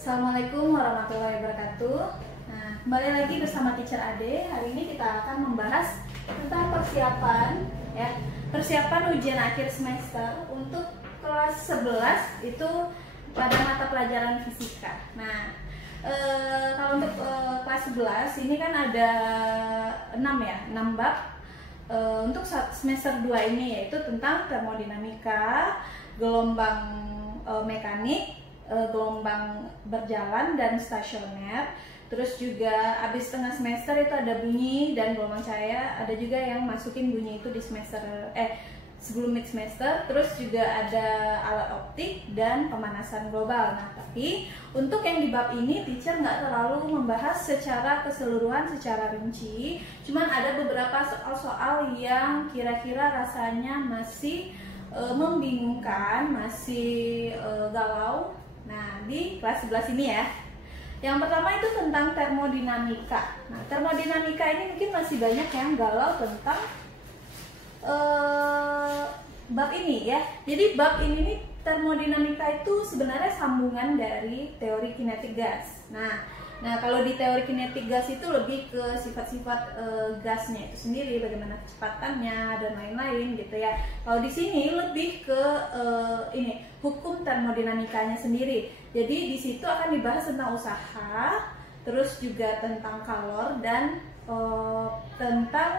Assalamualaikum warahmatullahi wabarakatuh. Nah, kembali lagi bersama Teacher Ade. Hari ini kita akan membahas tentang persiapan ujian akhir semester untuk kelas 11 itu pada mata pelajaran fisika. Nah, kalau untuk kelas 11 ini kan ada 6 bab. Untuk semester 2 ini yaitu tentang termodinamika, gelombang mekanik, gelombang berjalan dan stasioner. Terus juga habis tengah semester itu ada bunyi dan gelombang cahaya. Ada juga yang masukin bunyi itu di semester sebelum mid semester. Terus juga ada alat optik dan pemanasan global. Nah, tapi untuk yang di bab ini teacher nggak terlalu membahas secara keseluruhan, secara rinci. Cuman ada beberapa soal-soal yang kira-kira rasanya masih membingungkan, masih galau. Nah, di kelas 11 ini ya. Yang pertama itu tentang termodinamika. Nah, termodinamika ini mungkin masih banyak yang galau tentang bab ini ya. Jadi bab ini nih, termodinamika itu sebenarnya sambungan dari teori kinetik gas. Nah, kalau di teori kinetik gas itu lebih ke sifat-sifat gasnya itu sendiri, bagaimana kecepatannya dan lain-lain gitu ya. Kalau di sini lebih ke hukum termodinamikanya sendiri. Jadi di situ akan dibahas tentang usaha, terus juga tentang kalor dan tentang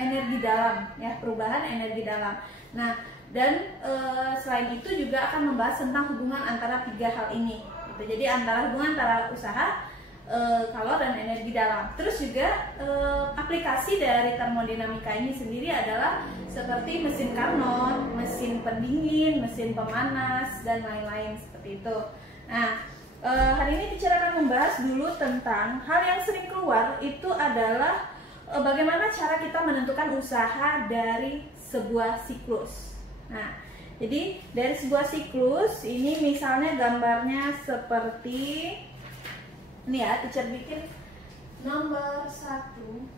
energi dalam ya, perubahan energi dalam. Nah, dan selain itu juga akan membahas tentang hubungan antara tiga hal ini. Jadi hubungan antara usaha, kalor dan energi dalam. Terus juga aplikasi dari termodinamika ini sendiri adalah seperti mesin Carnot, mesin pendingin, mesin pemanas dan lain-lain seperti itu. Nah, hari ini teacher akan membahas dulu tentang hal yang sering keluar itu adalah bagaimana cara kita menentukan usaha dari sebuah siklus. Nah, jadi dari sebuah siklus ini misalnya gambarnya seperti ini ya, teacher bikin nomor 1.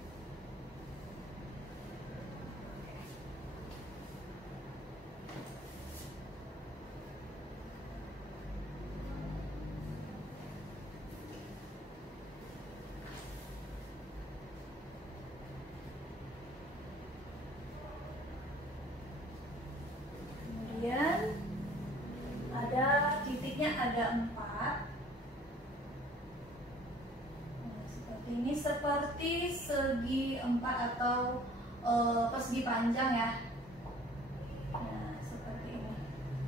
Kemudian ada titiknya, ada 4. Nah, seperti ini, seperti segi 4 atau persegi panjang ya. Nah, seperti ini.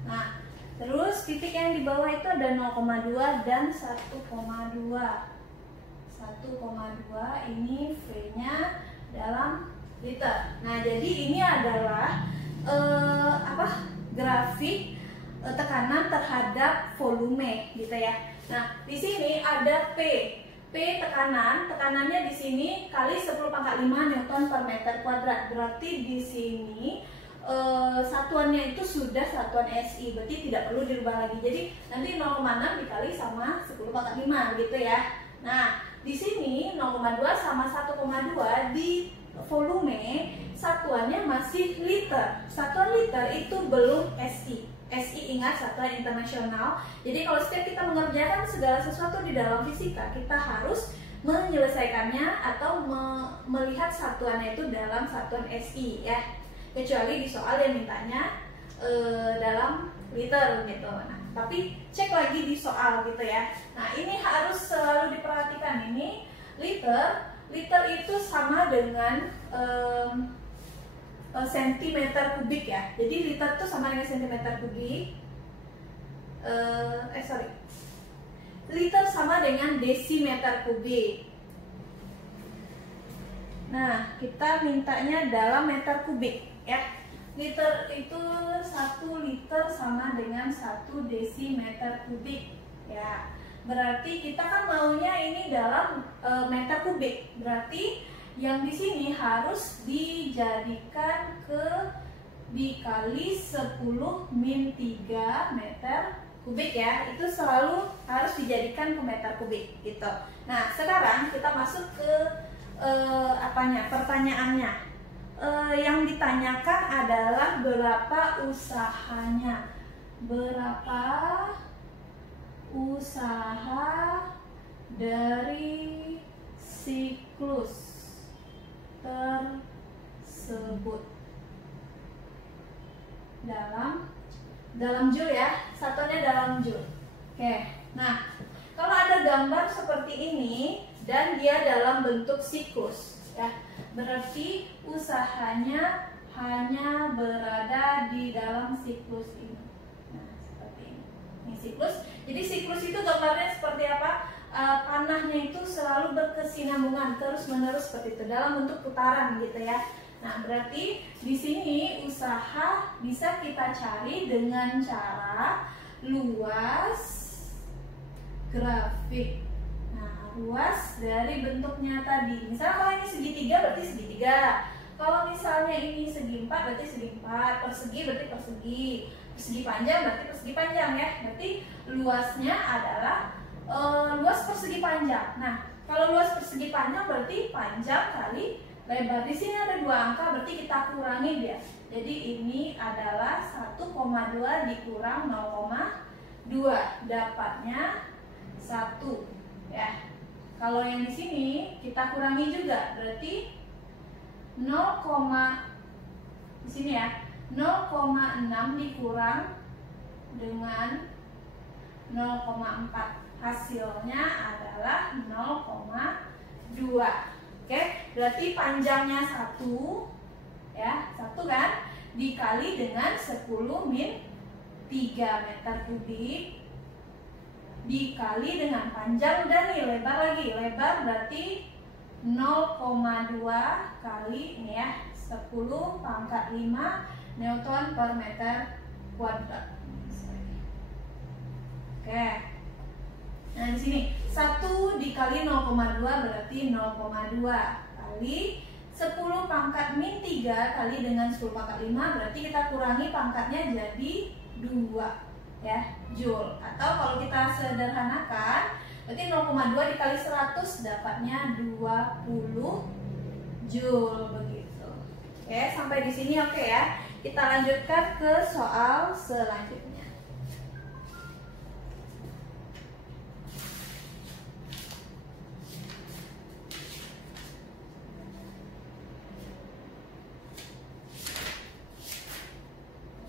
Nah, terus titik yang di bawah itu ada 0,2 dan 1,2. 1,2 ini V-nya dalam liter. Nah, jadi ini adalah grafik tekanan terhadap volume gitu ya. Nah, di sini ada P tekanannya di sini kali 10 pangkat 5 Newton per meter kuadrat. Berarti di sini satuannya itu sudah satuan SI, berarti tidak perlu dirubah lagi. Jadi nanti 0,6 dikali sama 10 pangkat 5 gitu ya. Nah, di sini 0,2 sama 1,2 di volume satuannya masih liter. Satuan liter itu belum SI. SI ingat satuan internasional. Jadi kalau setiap kita mengerjakan segala sesuatu di dalam fisika, kita harus menyelesaikannya atau melihat satuannya itu dalam satuan SI ya. Kecuali di soal yang mintanya dalam liter gitu. Nah, tapi cek lagi di soal gitu ya. Nah, ini harus selalu diperhatikan, ini liter itu sama dengan sentimeter kubik ya. Jadi liter itu sama dengan sentimeter kubik. Liter sama dengan desimeter kubik. Nah, kita mintanya dalam meter kubik ya. Liter itu 1 liter sama dengan 1 desimeter kubik ya. Berarti kita kan maunya ini dalam meter kubik. Berarti yang di sini harus dijadikan dikali 10 min 3 meter kubik ya. Itu selalu harus dijadikan ke meter kubik gitu. Nah, sekarang kita masuk ke pertanyaannya. Yang ditanyakan adalah berapa usahanya. Berapa usaha dari siklus tersebut dalam joule ya, satuannya dalam joule. Oke, nah kalau ada gambar seperti ini dan dia dalam bentuk siklus ya, berarti usahanya hanya berada di dalam siklus ini. Nah, seperti ini. Ini siklus. Jadi siklus itu gambarnya seperti apa? Panahnya itu selalu berkesinambungan terus-menerus seperti itu dalam bentuk putaran gitu ya. Nah, berarti di sini usaha bisa kita cari dengan cara luas grafik. Nah, luas dari bentuknya tadi. Misalnya kalau ini segitiga berarti segitiga. Kalau misalnya ini segi 4 berarti segi 4, persegi berarti persegi, persegi panjang berarti persegi panjang ya. Berarti luasnya adalah luas persegi panjang. Nah, kalau luas persegi panjang berarti panjang kali lebar. Di sini ada 2 angka, berarti kita kurangi dia. Jadi ini adalah 1,2 dikurang 0,2, dapatnya 1 ya. Kalau yang di sini kita kurangi juga, berarti 0, di sini ya 0,6 dikurang dengan 0,4, hasilnya adalah 0,2. Oke, berarti panjangnya 1 ya, 1 kan, dikali dengan 10 min 3 meter kubik dikali dengan panjang, dan nih lebar lagi, lebar berarti 0,2 kali ini ya 10 pangkat 5 Newton per meter kuadrat. Oke. Nah, di sini 1 dikali 0,2 berarti 0,2 kali 10 pangkat min 3 kali dengan 10 pangkat 5 berarti kita kurangi pangkatnya jadi 2 ya, joule. Atau kalau kita sederhanakan berarti 0,2 dikali 100 dapatnya 20 joule begitu. Oke, sampai di sini oke ya. Kita lanjutkan ke soal selanjutnya.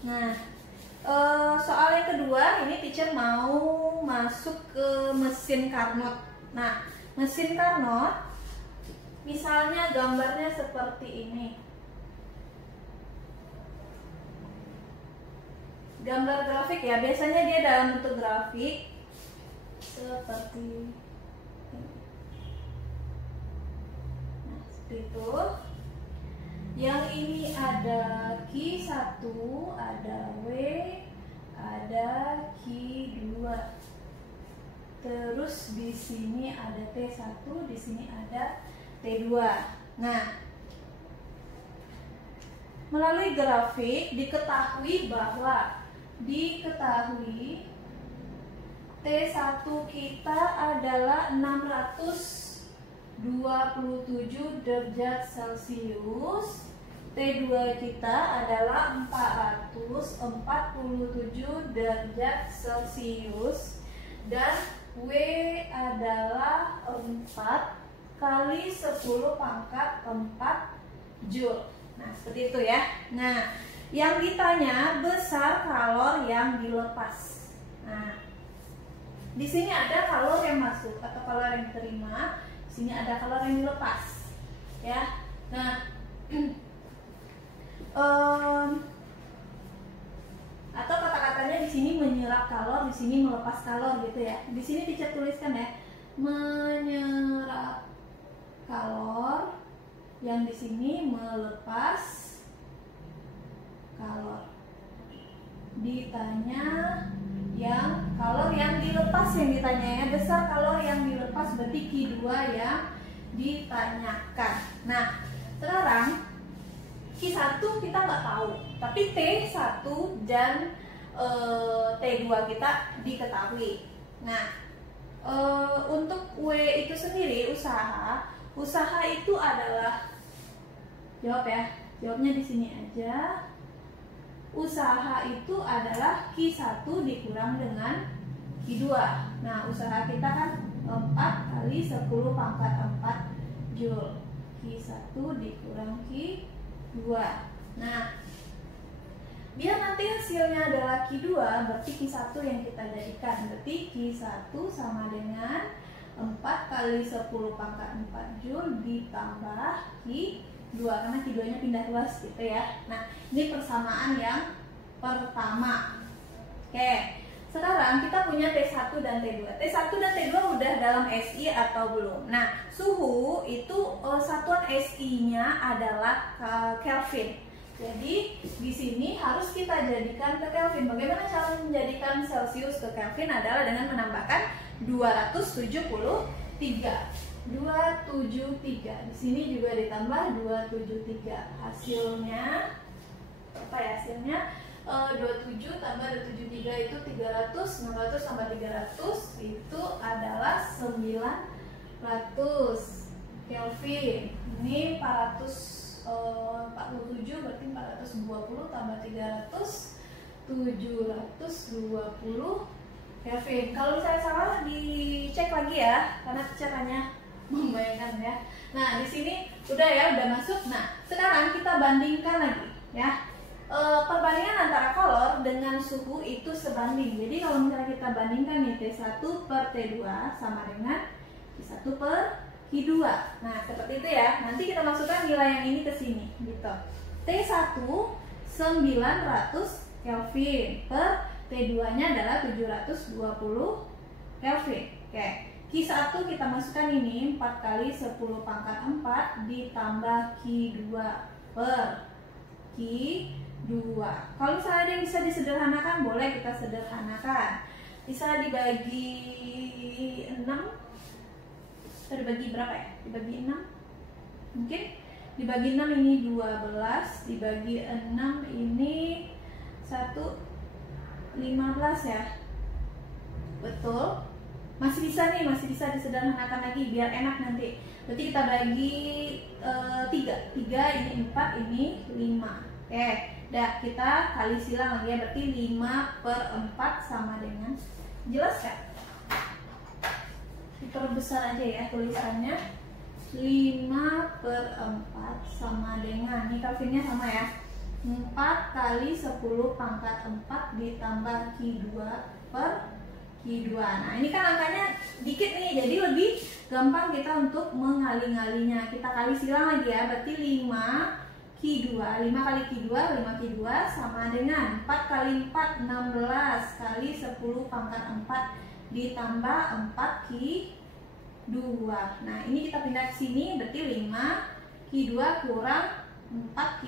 Nah, soal yang kedua ini teacher mau masuk ke mesin Carnot. Nah, mesin Carnot misalnya gambarnya seperti ini. Gambar grafik ya, biasanya dia dalam bentuk grafik seperti ini. Nah, seperti itu. Yang ini ada Q1, ada W, ada Q2. Terus di sini ada T1, di sini ada T2. Nah, melalui grafik diketahui bahwa T1 kita adalah 627 derajat Celcius, T2 kita adalah 447 derajat Celcius, dan W adalah 4 kali 10 pangkat 4 Joule. Nah, seperti itu ya. Nah, yang ditanya besar kalor yang dilepas. Nah, di sini ada kalor yang masuk atau kalor yang diterima. Di sini ada kalor yang dilepas. Ya. Nah, atau kata-katanya di sini menyerap kalor, di sini melepas kalor gitu ya. Di sini teacher tuliskan ya, menyerap kalor, yang di sini melepas kalor. Ditanya yang kalor yang dilepas, yang ditanya ya, besar kalor yang dilepas berarti Q2 yang ditanyakan. Nah, sekarang Q1 kita nggak tahu, tapi T1 dan T2 kita diketahui. Nah, untuk W itu sendiri usaha itu adalah, jawab ya, jawabnya di sini aja. Usaha itu adalah Q1 dikurang dengan Q2. Nah, usaha kita kan 4 kali 10 pangkat 4 Joule. Q1 dikurang Q2. Nah, biar nanti hasilnya adalah Q2, berarti Q1 yang kita jadikan. Berarti Q1 sama dengan 4 kali 10 pangkat 4 Joule ditambah Q2, karena Q2 nya pindah ruas gitu ya. Nah, ini persamaan yang pertama. Oke, sekarang kita punya T1 dan T2. T1 dan T2 udah dalam SI atau belum? Nah, suhu itu satuan SI-nya adalah Kelvin. Jadi di sini harus kita jadikan ke Kelvin. Bagaimana cara menjadikan Celcius ke Kelvin adalah dengan menambahkan 273. 273. Di sini juga ditambah 273. Hasilnya apa ya hasilnya? 27 tambah 273 itu 300, 600 tambah 300 itu adalah 900 Kelvin. Ini 447 berarti 420 tambah 300 720 Kelvin. Kalau misalnya salah dicek lagi ya, karena caranya membayangkan ya. Nah, di sini udah ya, udah masuk. Nah, sekarang kita bandingkan lagi ya. Perbandingan antara kolor dengan suhu itu sebanding. Jadi kalau misalnya kita bandingkan nih T1 per T2 sama dengan Q1 per Q2. Nah, seperti itu ya. Nanti kita masukkan nilai yang ini ke sini gitu. T1 900 Kelvin per T2-nya adalah 720 Kelvin. Oke. Q1 kita masukkan ini 4 kali 10 pangkat 4 ditambah Q2 per Q2. Kalau misalnya ada yang bisa disederhanakan, boleh kita sederhanakan. Bisa dibagi 6. Bisa dibagi berapa ya? Dibagi 6. Mungkin dibagi 6 ini 12, dibagi 6 ini 15 ya. Betul? Masih bisa nih, masih bisa disederhanakan lagi biar enak nanti. Berarti kita bagi 3. 3 ini 4, ini 5. Oke, dah kita kali silang lagi ya, berarti 5 per 4 sama dengan, jelas kan? Diperbesar aja ya tulisannya. 5 per 4 sama dengan, ini Kelvinnya sama ya, 4 kali 10 pangkat 4 ditambah Q2 per Q2. Nah, ini kan angkanya dikit nih, jadi lebih gampang kita untuk mengali-ngalinya. Kita kali silang lagi ya, berarti 5 Q2, 5 kali Q2, 5 Q2 sama dengan 4 kali 4, 16 kali 10 pangkat 4 ditambah 4 Q2. Nah, ini kita pindah ke sini, berarti 5 Q2 kurang 4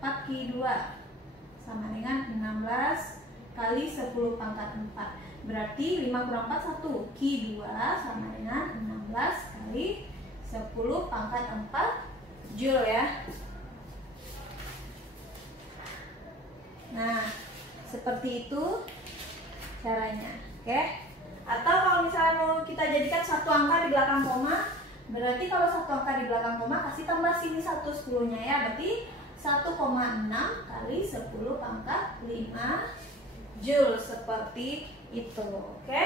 Q2 sama dengan 16 kali 10 pangkat 4. Berarti 5 kurang 4, 1. Q2 sama dengan 16 kali 10 pangkat 4 Joule ya. Nah, seperti itu caranya, oke? Atau kalau misalnya mau kita jadikan satu angka di belakang koma, berarti kalau satu angka di belakang koma kasih tambah sini 1 10-nya ya, berarti 1,6 kali 10 pangkat 5 Joule, seperti itu, oke?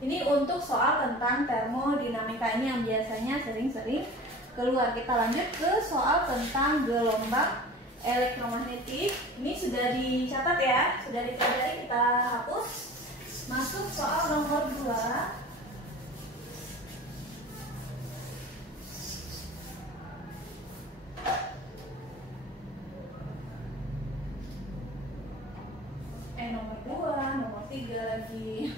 Ini untuk soal tentang termodinamika ini yang biasanya sering-sering keluar. Kita lanjut ke soal tentang gelombang elektromagnetik. Ini sudah dicatat ya, sudah dipelajari, kita hapus. Masuk soal nomor 2. Nomor 2, nomor 3 lagi.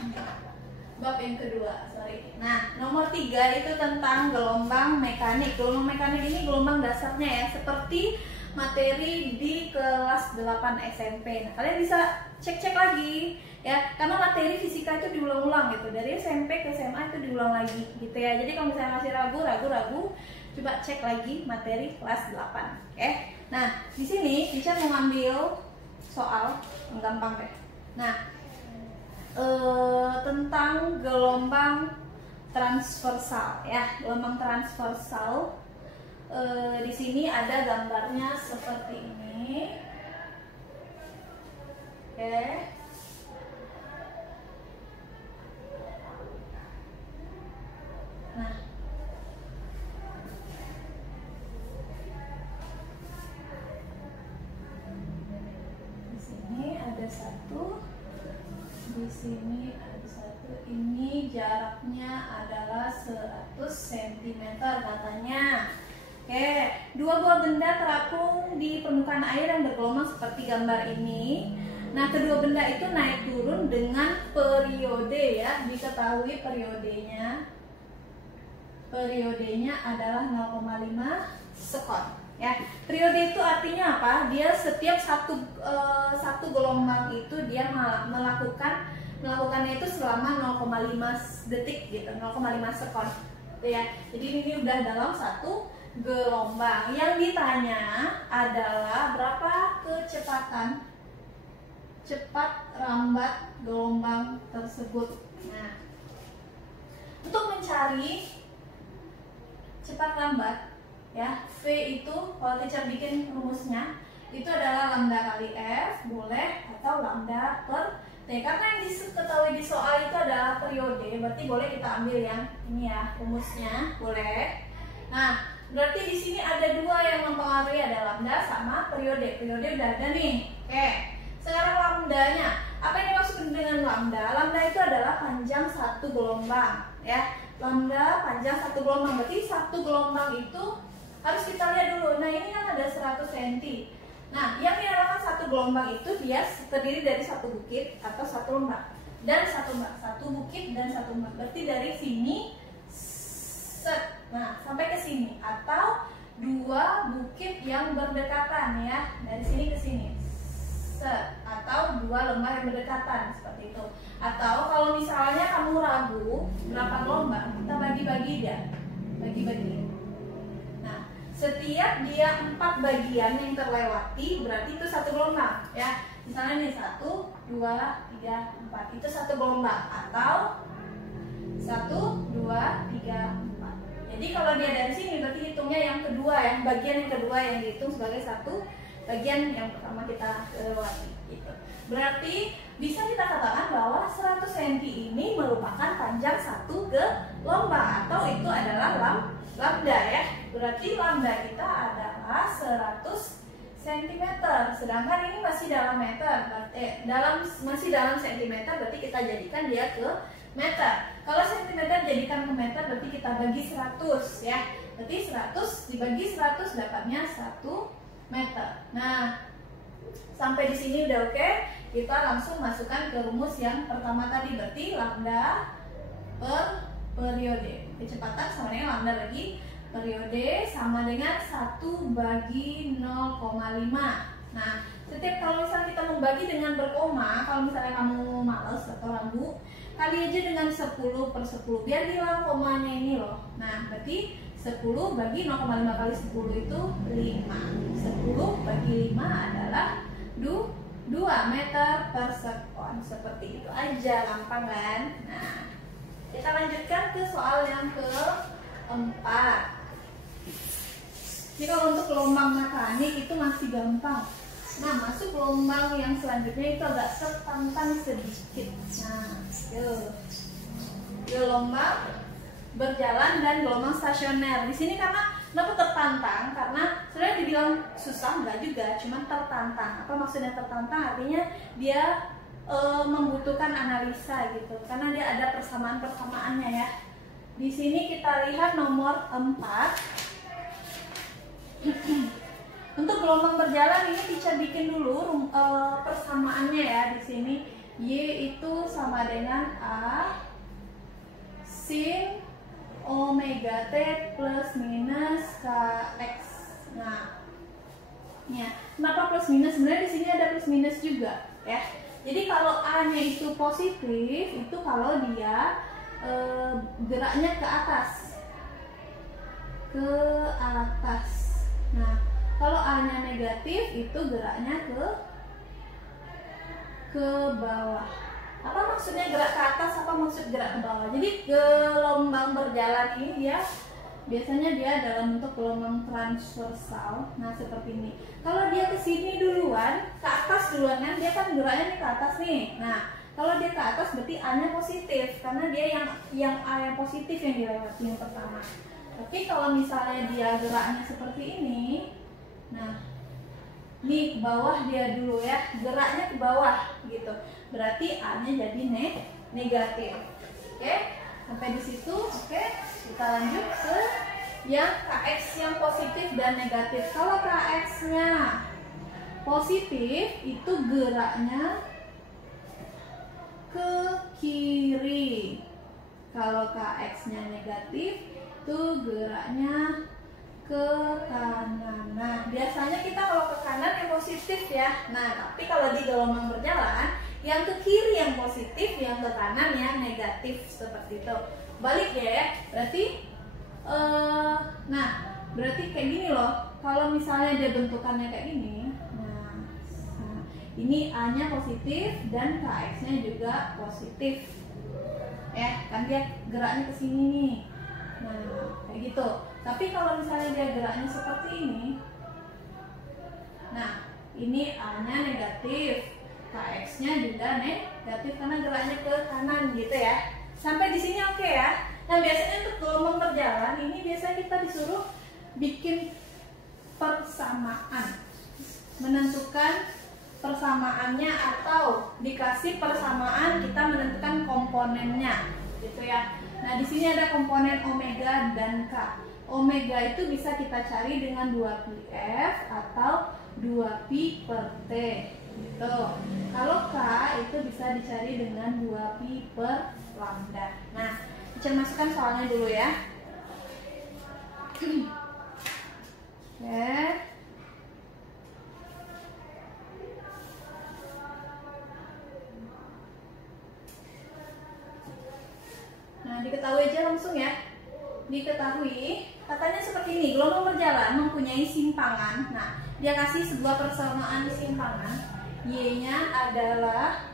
Bab yang kedua, sorry. Nah, nomor 3 itu tentang gelombang mekanik. Gelombang mekanik ini gelombang dasarnya ya, seperti materi di kelas 8 SMP. Nah, kalian bisa cek-cek lagi ya, karena materi fisika itu diulang-ulang gitu. Dari SMP ke SMA itu diulang lagi gitu ya. Jadi kalau misalnya masih ragu, coba cek lagi materi kelas 8. Oke. Nah, di sini teacher mau ngambil soal yang gampang deh. Nah, tentang gelombang transversal ya, gelombang transversal. Di sini ada gambarnya seperti ini. Oke. sini ada 1, ini jaraknya adalah 100 cm katanya. Oke, 2 buah benda terapung di permukaan air yang bergelombang seperti gambar ini. Nah, kedua benda itu naik turun dengan periode ya, diketahui periodenya. Periodenya adalah 0,5 sekon. Ya, periode itu artinya apa? Dia setiap satu gelombang itu dia melakukannya itu selama 0,5 detik gitu, 0,5 sekon. Gitu ya. Jadi ini udah dalam satu gelombang. Yang ditanya adalah berapa kecepatan cepat rambat gelombang tersebut. Nah, untuk mencari cepat lambat ya, V itu kalau teacher bikin rumusnya itu adalah lambda kali F boleh, atau lambda per T. Karena yang diketahui di soal itu adalah periode, berarti boleh kita ambil yang ini ya, rumusnya boleh. Nah, berarti di sini ada 2 yang mempengaruhi, ada lambda sama periode. Periode udah ada nih. Oke. Sekarang lambdanya. Apa yang dimaksud dengan lambda? Lambda itu adalah panjang satu gelombang ya. Lambda panjang satu gelombang, berarti satu gelombang itu harus kita lihat dulu. Nah, ini kan ada 100 cm. Nah, yang dinamakan satu gelombang itu dia terdiri dari satu bukit atau satu lembah dan satu lembah, satu bukit dan satu lembah. Berarti dari sini set, nah sampai ke sini, atau 2 bukit yang berdekatan ya, dari sini ke sini set, atau 2 lembah yang berdekatan seperti itu. Atau kalau misalnya kamu ragu berapa gelombang, kita bagi-bagi ya, bagi-bagi. Nah, setiap dia 4 bagian yang terlewati berarti itu satu gelombang ya. Misalnya nih 1, 2, 3, 4 itu satu gelombang, atau 1, 2, 3, 4. Jadi kalau dia dari sini berarti hitungnya yang kedua ya, bagian yang kedua yang dihitung sebagai satu bagian yang pertama kita lewati gitu. Berarti bisa kita katakan bahwa 100 cm ini merupakan panjang satu gelombang, atau itu adalah lambda ya. Berarti lambda kita adalah 100 cm. Sedangkan ini masih dalam meter, masih dalam cm, berarti kita jadikan dia ke meter. Kalau cm jadikan ke meter berarti kita bagi 100 ya. Berarti 100 dibagi 100 dapatnya 1 meter. Nah, sampai di sini udah oke. Kita langsung masukkan ke rumus yang pertama tadi, berarti lambda per periode. Kecepatan sama dengan lambda bagi periode sama dengan 1 bagi 0,5. Nah, setiap kalau misalnya kita membagi dengan berkoma, kalau misalnya kamu males atau ragu, kali aja dengan 10/10 biar hilang komanya ini loh. Nah, berarti 10 bagi 0,5 kali 10 itu 5. 10 bagi 5 adalah 2 meter per sekon. Seperti itu aja, gampang kan? Nah, kita lanjutkan ke soal yang keempat. Jadi kalau untuk gelombang mekanik itu masih gampang. Nah, masuk gelombang yang selanjutnya itu agak tertantang sedikit. Nah, gelombang berjalan dan gelombang stasioner. Di sini karena kenapa tertantang? Karena sebenarnya dibilang susah enggak juga, cuman tertantang. Apa maksudnya tertantang? Artinya dia membutuhkan analisa gitu. Karena dia ada persamaan-persamaannya ya. Di sini kita lihat nomor 4. Untuk gelombang berjalan ini bisa bikin dulu persamaannya ya. Di sini Y itu sama dengan A sin omega T plus minus Kx. Nah, ya, kenapa plus minus? Sebenarnya di sini ada plus minus juga ya. Jadi kalau A-nya itu positif, itu kalau dia geraknya ke atas. Ke atas. Nah, kalau A-nya negatif, itu geraknya ke bawah. Apa maksudnya gerak ke atas? Apa maksud gerak ke bawah? Jadi gelombang berjalan ini dia biasanya dia dalam bentuk gelombang transversal. Nah, seperti ini. Kalau dia ke sini duluan, ke atas duluan kan, dia kan geraknya nih ke atas nih. Nah, kalau dia ke atas berarti A-nya positif karena dia yang A yang positif yang dilewati yang pertama. Tapi kalau misalnya dia geraknya seperti ini, nah Nih ke bawah dia dulu ya, geraknya ke bawah gitu. Berarti A-nya jadi negatif. Oke, sampai di situ. Oke, kita lanjut ke yang KX yang positif dan negatif. Kalau KX-nya positif itu geraknya ke kiri. Kalau KX-nya negatif itu geraknya ke kanan. Nah, biasanya kita kalau ke kanan yang positif ya. Nah, tapi kalau di gelombang berjalan, yang ke kiri yang positif, yang ke kanan yang negatif, seperti itu. Balik ya. Berarti nah, berarti kayak gini loh. Kalau misalnya dia bentukannya kayak gini, nah ini A-nya positif dan KX-nya juga positif. Ya, kan dia geraknya ke sini nih. Nah, kayak gitu. Tapi kalau misalnya dia geraknya seperti ini, nah ini A-nya negatif, KX-nya juga negatif karena geraknya ke kanan gitu ya. Sampai di sini oke ya. Nah, biasanya untuk gelombang berjalan ini biasanya kita disuruh bikin persamaan, menentukan persamaannya atau dikasih persamaan kita menentukan komponennya gitu ya. Nah, di sini ada komponen omega dan K. Omega itu bisa kita cari dengan 2πf atau 2pi per T gitu. Kalau K itu bisa dicari dengan 2pi per lambda. Nah, kita masukkan soalnya dulu ya. Oke. Nah, diketahui aja langsung ya. Diketahui, katanya seperti ini, gelombang berjalan mempunyai simpangan. Nah, dia kasih sebuah persamaan simpangan. Y-nya adalah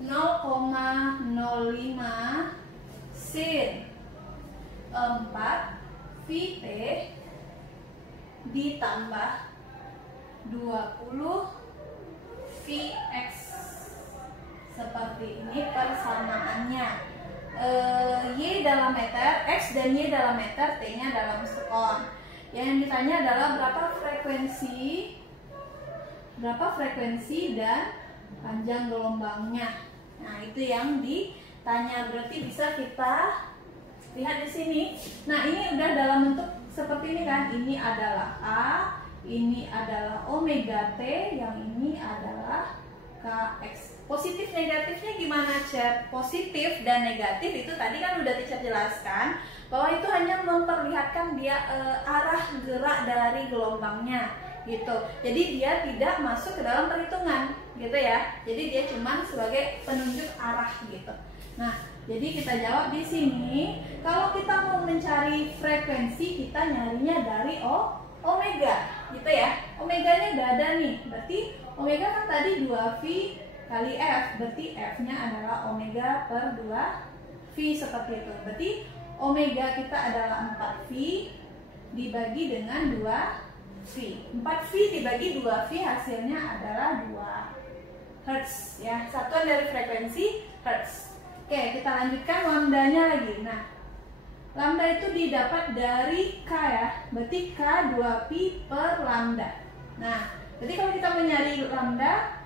0,05 sin 4 Vt ditambah 20 Vx. Seperti ini persamaannya. Y dalam meter, X dan Y dalam meter, T-nya dalam sekon. Yang ditanya adalah berapa frekuensi dan panjang gelombangnya. Nah, itu yang ditanya. Berarti bisa kita lihat di sini. Nah, ini udah dalam bentuk seperti ini kan. Ini adalah A, ini adalah omega T, yang ini adalah KX. Positif negatifnya gimana, Cep? Positif dan negatif itu tadi kan udah teacher jelaskan bahwa itu hanya memperlihatkan dia arah gerak dari gelombangnya gitu. Jadi dia tidak masuk ke dalam perhitungan gitu ya. Jadi dia cuma sebagai penunjuk arah gitu. Nah, jadi kita jawab di sini, kalau kita mau mencari frekuensi kita nyarinya dari omega gitu ya. Omeganya udah ada nih. Berarti omega kan tadi 2V kali F, berarti F-nya adalah omega per 2V seperti itu. Berarti omega kita adalah 4V dibagi dengan 2V. 4V dibagi 2V hasilnya adalah 2 Hz ya. Satuan dari frekuensi Hz. Oke, kita lanjutkan lambdanya lagi. Nah, lambda itu didapat dari K ya. Berarti K 2pi per lambda. Nah, jadi kalau kita mau nyari lambda,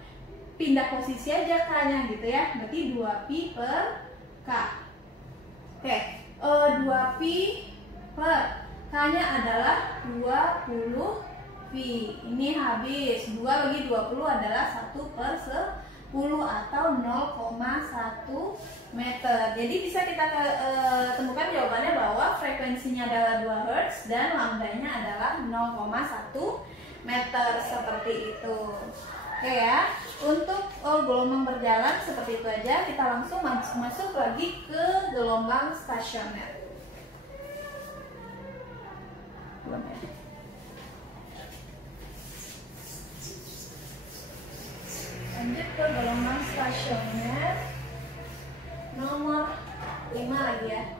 pindah posisi aja K-nya gitu ya. Berarti 2pi per K. Oke, 2pi per K-nya adalah 20pi. Ini habis. 2 bagi 20 adalah 1 per 10 atau 0,1 meter. Jadi bisa kita temukan jawabannya bahwa frekuensinya adalah 2 Hz dan lambdanya adalah 0,1 meter seperti itu. Oke ya, untuk gelombang berjalan seperti itu aja. Kita langsung masuk lagi ke gelombang stasioner. Lanjut ke gelombang stasioner nomor 5 lagi ya.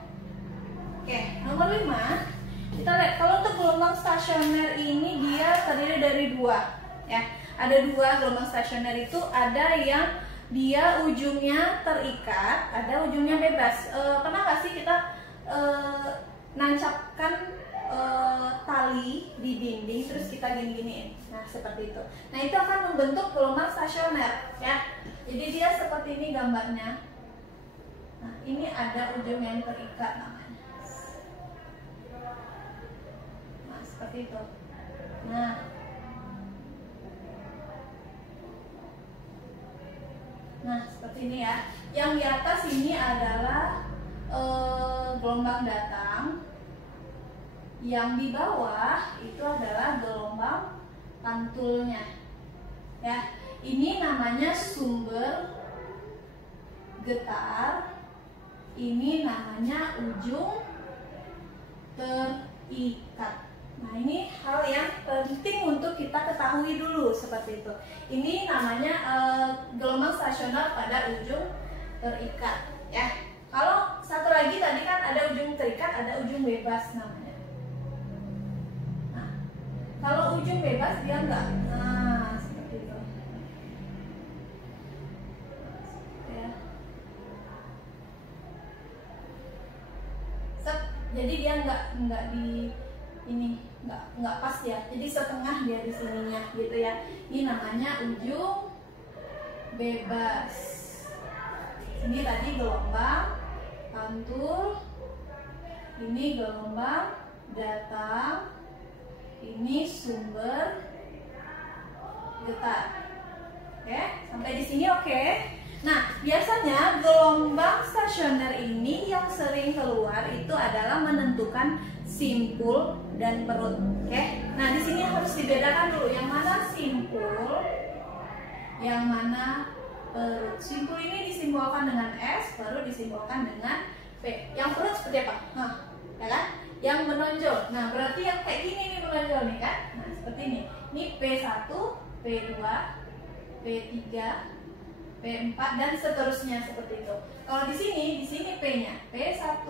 Oke, nomor 5 kita lihat kalau untuk gelombang stasioner ini dia terdiri dari 2 ya. Ada 2 gelombang stasioner itu, ada yang dia ujungnya terikat, ada ujungnya bebas. Pernah nggak sih kita nancapkan tali di dinding, terus kita gini-giniin. Nah, seperti itu. Nah, itu akan membentuk gelombang stasioner ya. Jadi dia seperti ini gambarnya. Nah, ini ada ujung yang terikat namanya. Nah, seperti itu. Nah, seperti ini ya. Yang di atas ini adalah gelombang datang. Yang di bawah itu adalah gelombang pantulnya. Ya, ini namanya sumber getar. Ini namanya ujung terikat. Nah, ini hal yang penting untuk kita ketahui dulu seperti itu. Ini namanya gelombang stasioner pada ujung terikat ya. Kalau satu lagi tadi kan ada ujung terikat, ada ujung bebas namanya. Nah, kalau ujung bebas dia enggak. Nah, seperti itu. Ya. Jadi dia enggak di ini nggak pas ya, jadi setengah dia di sininya gitu ya. Ini namanya ujung bebas. Ini tadi gelombang pantul, ini gelombang datang, ini sumber getar. Oke, sampai di sini oke. Nah, biasanya gelombang stasioner ini yang sering keluar itu adalah menentukan simpul dan perut. Oke. Nah, di sini harus dibedakan dulu yang mana simpul, yang mana perut. Simpul ini disimbolkan dengan S, perut disimbolkan dengan P. Yang perut seperti apa? Nah, ya kan? Yang menonjol. Nah, berarti yang kayak gini nih menonjol nih kan? Nah, seperti ini. Ini P1, P2, P3, P4 dan seterusnya seperti itu. Kalau di sini P-nya P1,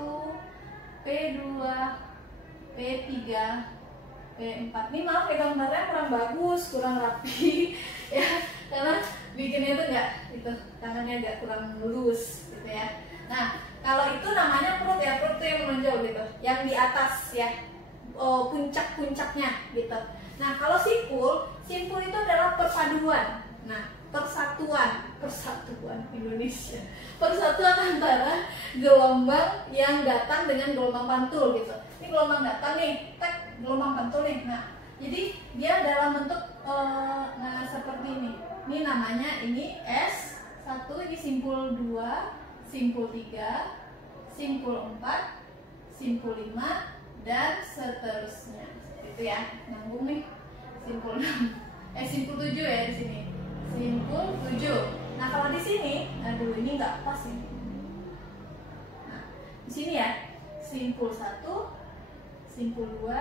P2, P3, P4. Ini maaf ya gambarnya kurang bagus, kurang rapi ya, karena bikinnya itu enggak itu tangannya agak kurang lurus gitu ya. Nah, kalau itu namanya perut ya, perut itu yang menonjol gitu, yang di atas ya, puncak-puncaknya gitu. Nah, kalau simpul itu adalah perpaduan. Nah, persatuan Indonesia, persatuan antara gelombang yang datang dengan gelombang pantul gitu. Ini gelombang datang nih, gelombang pantul nih. Nah, jadi dia dalam bentuk seperti ini. Ini namanya ini S1, ini simpul 2, simpul 3, simpul 4, simpul 5 dan seterusnya. Itu ya, nyambung nih. Simpul 6. Simpul 7 ya di sini. Simpul 7. Nah, kalau di sini, aduh ini nggak pas ini. Nah, di sini ya, simpul 1, simpul 2,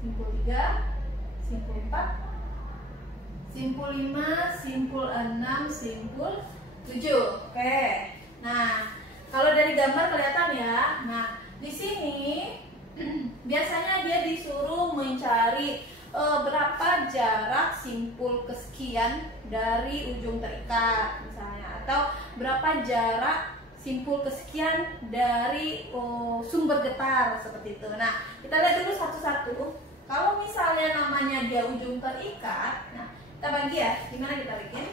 simpul 3, simpul 4, simpul 5, simpul 6, simpul 7. Oke. Nah, kalau dari gambar kelihatan ya. Nah, di sini biasanya dia disuruh mencari berapa jarak simpul kesekian dari ujung terikat misalnya, atau berapa jarak simpul kesekian dari sumber getar seperti itu. Nah, kita lihat dulu satu-satu. Kalau misalnya namanya dia ujung terikat, nah kita bagi ya. Gimana kita bikin?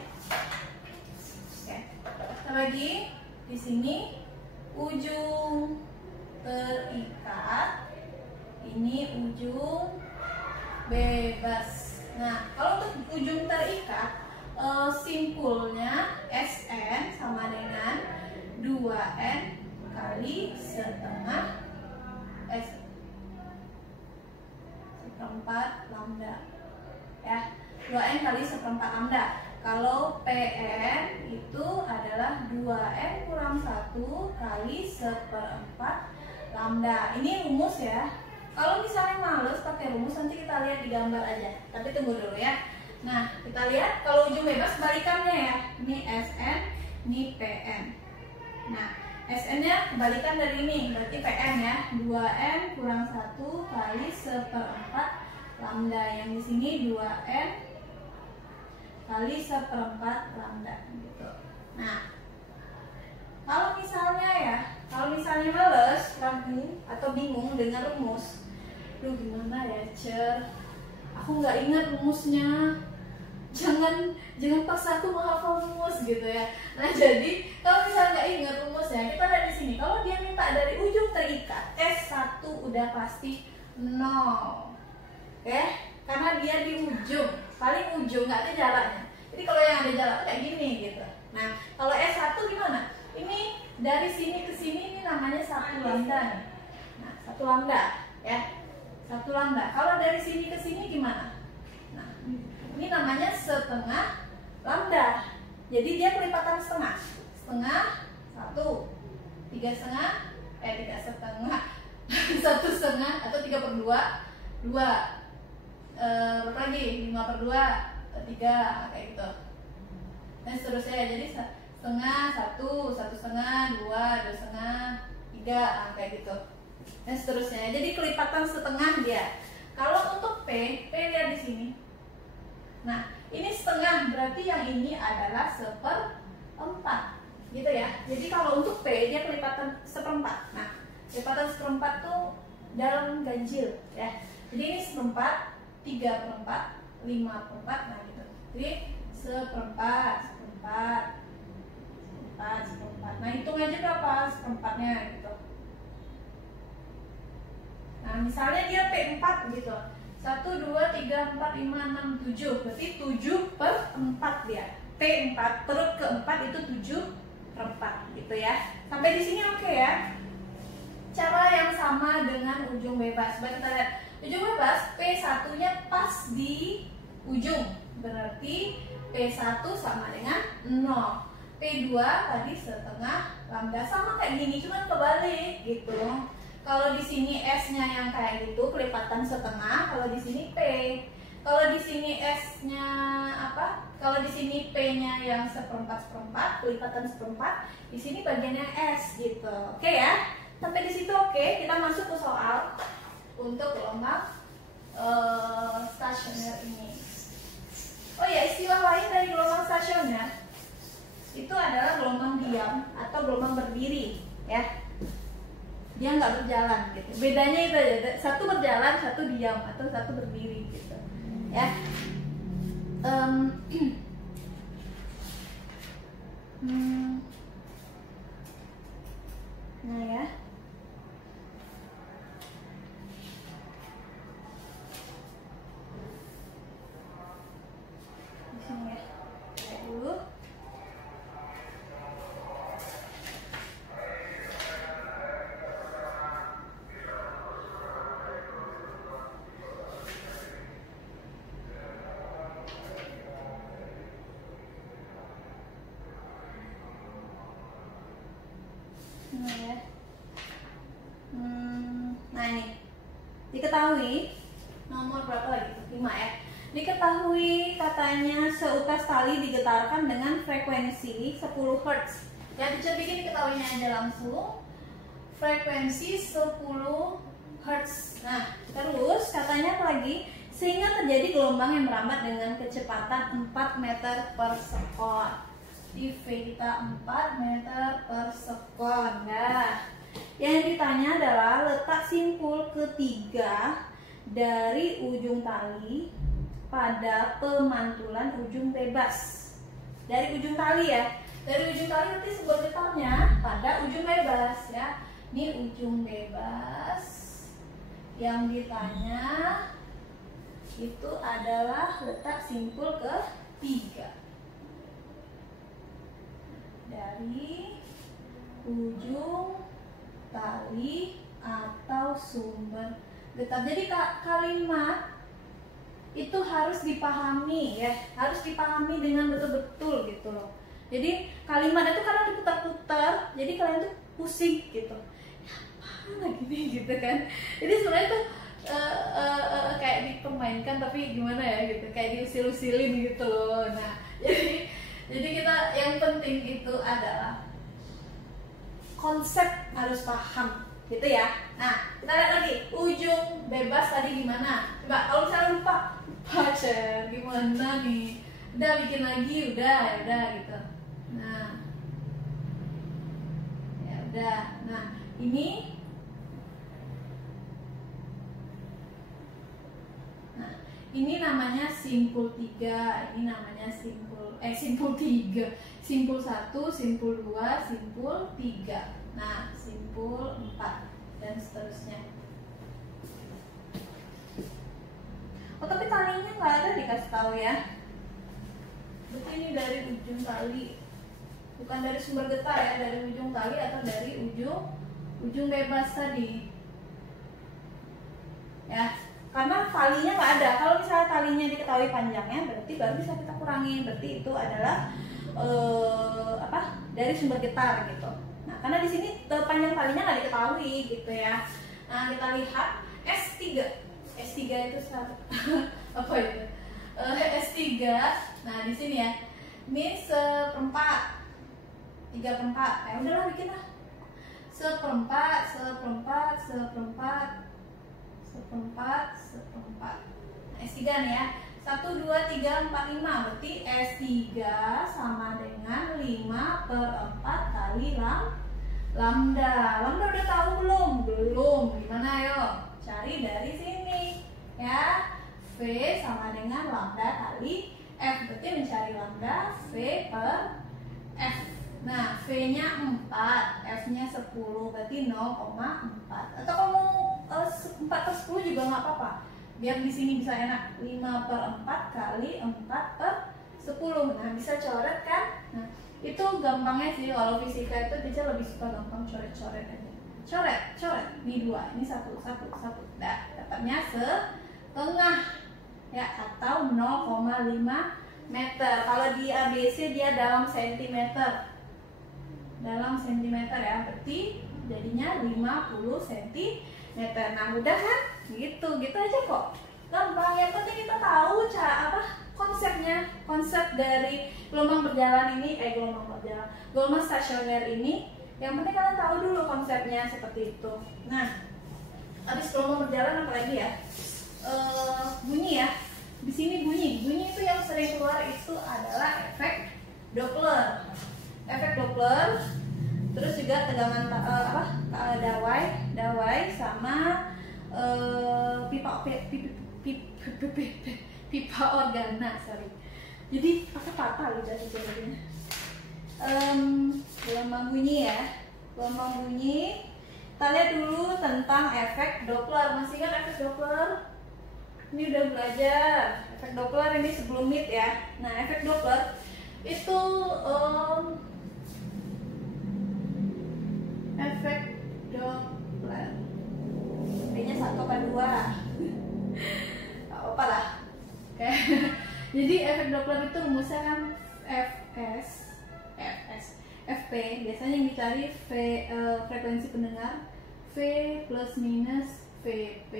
Oke, kita bagi di sini ujung terikat, ini ujung bebas. Nah, kalau untuk ujung terikat, simpulnya SN sama dengan 2N kali setengah seperempat lambda ya, 2N kali seperempat lambda. Kalau PN itu adalah 2N kurang 1 kali seperempat lambda. Ini rumus ya. Kalau misalnya males pakai rumus, nanti kita lihat di gambar aja. Tapi tunggu dulu ya. Nah, kita lihat kalau ujung bebas balikannya ya. Ini SN, ini PN. Nah, SN-nya kebalikan dari ini, berarti PN ya. 2N kurang 1 kali seperempat lambda. Yang di sini 2N kali seperempat lambda gitu. Nah, kalau misalnya males, ragu atau bingung dengan rumus, duh gimana ya Cer, aku nggak ingat rumusnya, jangan paksa aku menghafal rumus gitu ya. Nah jadi kalau misalnya nggak ingat rumusnya, kita lihat di sini. Kalau dia minta dari ujung terikat S1 udah pasti 0, oke? Karena dia di ujung, paling ujung, nggak ada jaraknya. Jadi kalau yang ada jarak kayak gini gitu. Nah kalau S1 gimana? Ini dari sini ke sini, ini namanya 1 lambda nih. Nah 1 lambda ya, 1 lambda. Kalau dari sini ke sini gimana? Nah ini namanya setengah lambda. Jadi dia kelipatan setengah. Setengah 1, 3 setengah, 3 setengah 1 setengah atau 3/2, 2 berapa lagi? 5/2, 3 kayak gitu. Dan seterusnya. Jadi setengah, 1 setengah, 2 setengah, 3 kayak gitu. Dan seterusnya. Jadi kelipatan setengah dia. Kalau untuk P lihat di sini. Nah, ini setengah, berarti yang ini adalah 1/4. Gitu ya. Jadi kalau untuk P dia kelipatan 1/4. Nah, kelipatan 1/4 tuh dalam ganjil ya. Jadi ini 1/4, 3/4, 5/4, nah gitu. Jadi 1/4, 1/4. Nah hitung aja berapa 1/4-nya gitu. Nah misalnya dia P4 gitu, 1, 2, 3, 4, 5, 6, 7, berarti 7/4 dia. P4 perut ke-4 itu 7/4 gitu ya. Sampai di sini oke ya. Cara yang sama dengan ujung bebas. Coba kita lihat ujung bebas, P1-nya pas di ujung, berarti P1 sama dengan 0. P2 tadi setengah lambda, sama kayak gini, cuman kebalik gitu. Kalau di sini S-nya yang kayak gitu kelipatan setengah, kalau di sini P. Kalau di sini S-nya apa? Kalau di sini P-nya yang 1/4 kelipatan 1/4, di sini bagiannya S gitu. Oke ya? Sampai di situ oke. Kita masuk ke soal untuk gelombang stasioner ini. Oh ya, istilah lain dari gelombang stasioner itu adalah gelombang diam atau gelombang berdiri ya. Dia nggak berjalan gitu. Bedanya itu aja, satu berjalan, satu diam atau satu berdiri gitu ya. Nah ya, di sini ya, lihat dulu. Nah ya, nah ini diketahui nomor berapa lagi? 5 ya. Diketahui katanya seutas tali digetarkan dengan frekuensi 10 Hz. Ya, bisa bikin diketahuinya aja langsung. Frekuensi 10 Hz. Nah, terus katanya apa lagi? Sehingga terjadi gelombang yang merambat dengan kecepatan 4 meter per sekon. Di V kita 4 meter per sekon. Nah, yang ditanya adalah letak simpul ketiga dari ujung tali pada pemantulan ujung bebas. Dari ujung tali ya. Dari ujung tali nanti sebuah letaknya pada ujung bebas ya. Ini ujung bebas. Yang ditanya itu adalah letak simpul ketiga dari ujung tali atau sumber getar. Jadi kalimat itu harus dipahami ya, harus dipahami dengan betul-betul gitu loh. Jadi kalimat itu kadang diputar-putar, jadi kalian tuh pusing gitu. Apa lagi nih gitu kan? Jadi sebenarnya tuh kayak dipermainkan tapi gimana ya gitu, kayak diusil-usilin gitu loh. Nah, jadi kita yang penting itu adalah konsep harus paham gitu ya. Nah, kita lihat lagi ujung bebas tadi gimana. Coba kalau misalnya lupa Cer, gimana nih? Udah bikin lagi, udah gitu. Nah, ya udah. Nah, ini Ini namanya simpul 3, ini namanya simpul 3, simpul 1, simpul 2, simpul 3. Nah, simpul 4 dan seterusnya. Oh, tapi talinya nggak ada dikasih tahu ya. Berarti ini dari ujung tali, bukan dari sumber getah ya, dari ujung tali atau dari ujung bebas tadi. Ya, karena talinya nggak ada. Kalau misalnya talinya diketahui panjangnya, berarti baru bisa kita kurangi. Berarti itu adalah dari sumber getar gitu. Nah, karena di sini panjang talinya nggak diketahui gitu ya. Nah, kita lihat S3 itu apa itu? S3. Nah, di sini ya. Ini 1/4, 3/4. Udahlah bikin lah. 1/4, 1/4, 1/4. Nah, S3 nih ya. 1, 2, 3, 4, 5. Berarti S3 sama dengan 5/4 kali lambda. Lambda udah tahu belum? Belum. Gimana ayo? Cari dari sini ya. V sama dengan lambda kali F. Berarti mencari lambda V per F. Nah, V-nya 4, F-nya 10, berarti 0,4. Atau kamu 4/10 juga nggak apa-apa. Biar di sini bisa enak. 5/4 kali 4/10. Nah, bisa coret kan? Nah, itu gampangnya sih. Kalau fisika itu dia lebih suka gampang coret-coret aja. Coret. Ini 2, ini 1. Nah, dapatnya setengah ya, atau 0,5 meter. Kalau di ABC dia dalam sentimeter. Dalam sentimeter ya, berarti jadinya 50 cm. Nah, mudah kan? Gitu aja kok. Gampang. Yang penting kita tahu konsepnya. Konsep dari gelombang berjalan ini, gelombang stasioner ini. Yang penting kalian tahu dulu konsepnya seperti itu. Nah, habis gelombang berjalan apa lagi ya? Bunyi ya. Di sini bunyi itu yang sering keluar itu adalah efek Doppler. Efek Doppler, terus juga tegangan dawai sama pipa organa, sorry. Jadi patah lidah jadinya. Gelombang bunyi ya. Gelombang bunyi. Kita lihat dulu tentang efek Doppler. Masih ingat efek Doppler? Ini udah belajar efek Doppler ini sebelum MIT ya. Nah, efek Doppler itu efek Doppler. Kayaknya 1 apa 2. Gak apa-apa lah. Oke. Jadi efek Doppler itu rumusnya kan FP. Biasanya yang dicari frekuensi pendengar V plus minus VP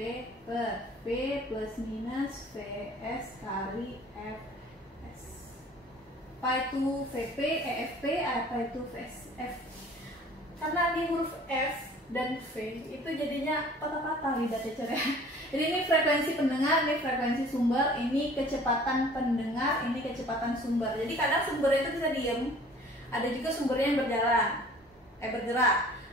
per V plus minus VS kali FS. Apa itu VP, EFP, apa itu VSF? Karena di huruf F dan V itu jadinya patah-patah lidah teacher ya. Jadi ini frekuensi pendengar, ini frekuensi sumber, ini kecepatan pendengar, ini kecepatan sumber. Jadi kadang sumber itu bisa diem, ada juga sumbernya yang bergerak.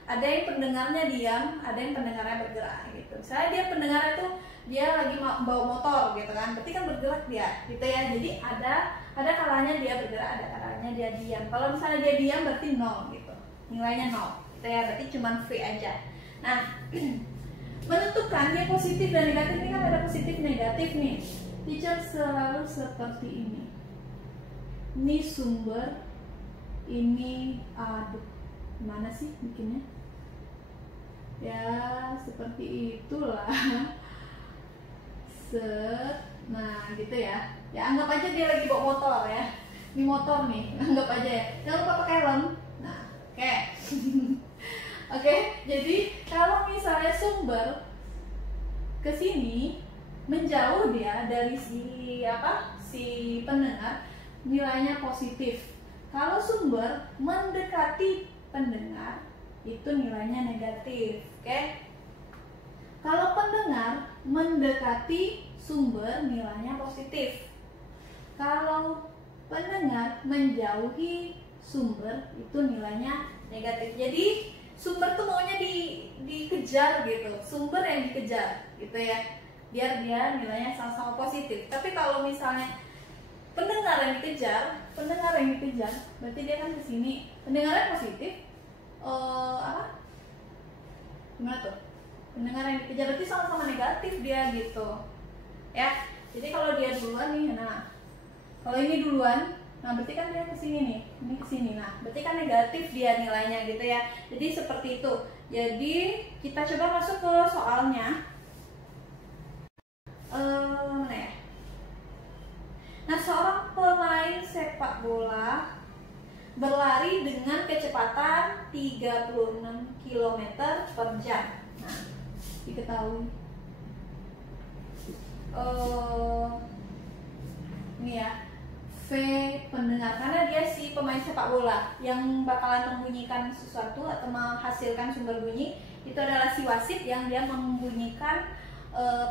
Ada yang pendengarnya diam, ada yang pendengarnya bergerak gitu. Misalnya dia pendengarnya tuh dia lagi bawa motor gitu kan, berarti kan bergerak dia gitu ya. Jadi ada kalanya dia bergerak, ada kalanya dia diam. Kalau misalnya dia diam berarti 0 gitu, nilainya 0 gitu ya, berarti cuma V aja. Nah, menentukan dia positif dan negatif ini kan ada positif negatif nih. Teacher selalu seperti ini. Ini sumber, ini aduk. Gimana sih bikinnya? Ya seperti itulah. Nah gitu ya. Ya anggap aja dia lagi bawa motor ya. Ini motor nih, anggap aja ya. Jangan lupa pakai helm. Nah, oke. Oke, jadi kalau misalnya sumber ke sini menjauh dia dari si pendengar, nilainya positif. Kalau sumber mendekati pendengar, itu nilainya negatif. Oke. Kalau pendengar mendekati sumber, nilainya positif. Kalau pendengar menjauhi sumber, itu nilainya negatif. Jadi sumber tuh maunya dikejar gitu, sumber yang dikejar gitu ya. biar dia nilainya sama-sama positif. Tapi kalau misalnya pendengar yang dikejar, berarti dia kan ke sini. Pendengaran positif, gimana tuh? Pendengar yang dikejar berarti sama-sama negatif dia gitu. Ya. Jadi kalau dia duluan nih, nah kalau ini duluan, nah berarti kan dia ke sini nih, ini ke sini. Nah, berarti kan negatif dia nilainya gitu ya. Jadi seperti itu. Jadi kita coba masuk ke soalnya. Mana ya? Nah, seorang pemain sepak bola berlari dengan kecepatan 36 km per jam. Nah, diketahui. Ini ya, V pendengar, karena dia si pemain sepak bola yang bakalan membunyikan sesuatu atau menghasilkan sumber bunyi itu adalah si wasit yang dia membunyikan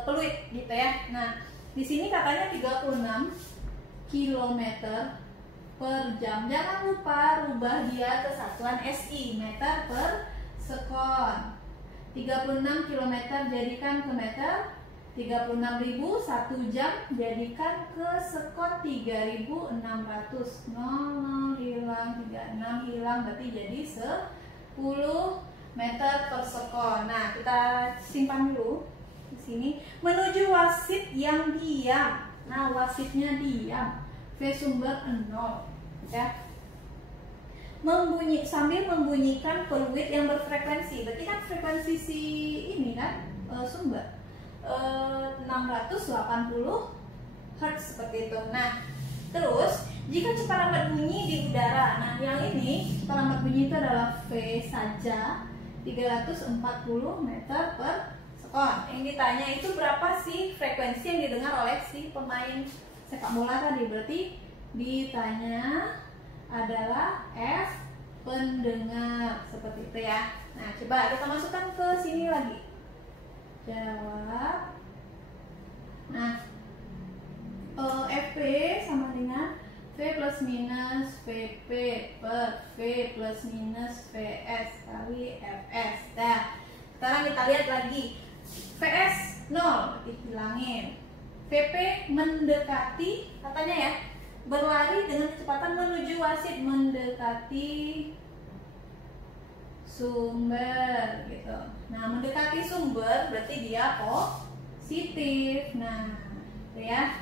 peluit gitu ya. Nah, di sini katanya 36 km per jam. Jangan lupa rubah dia ke satuan SI, meter per sekon. 36 km jadikan ke meter, 36.000 1 jam jadikan ke sekon 3.600. 00 hilang, 36 hilang, berarti jadi 10 meter per sekon. Nah, kita simpan dulu di sini. Menuju wasit yang diam. Nah, wasitnya diam. V sumber 0 ya. Sambil membunyikan peluit yang berfrekuensi. Berarti kan frekuensi si ini kan sumber 680 Hz seperti itu. Nah, terus jika cepat lambat bunyi di udara, nah yang ini cepat lambat bunyi itu adalah V saja, 340 meter per sekon. Yang ditanya itu berapa sih frekuensi yang didengar oleh si pemain sepak bola tadi. Berarti ditanya adalah F pendengar seperti itu ya. Nah, coba kita masukkan ke sini lagi. Jawab. Nah, FP sama dengan V plus minus VP per V plus minus VS kali FS. Nah, sekarang kita lihat lagi. VS 0, berarti hilangin. VP mendekati, katanya ya, berlari dengan kecepatan menuju wasit, mendekati sumber gitu. Nah, mendekati sumber berarti dia positif. Nah, itu ya.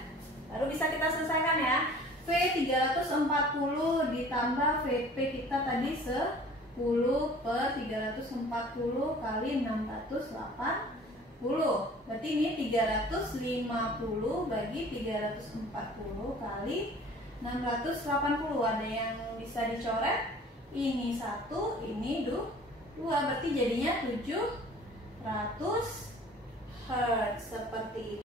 Baru bisa kita selesaikan ya. V 340 ditambah VP kita tadi 10 per 340 kali 680. Berarti ini 350 bagi 340 kali 680. Ada yang bisa dicoret? Ini 1, ini 2, berarti jadinya 700 Hz seperti itu.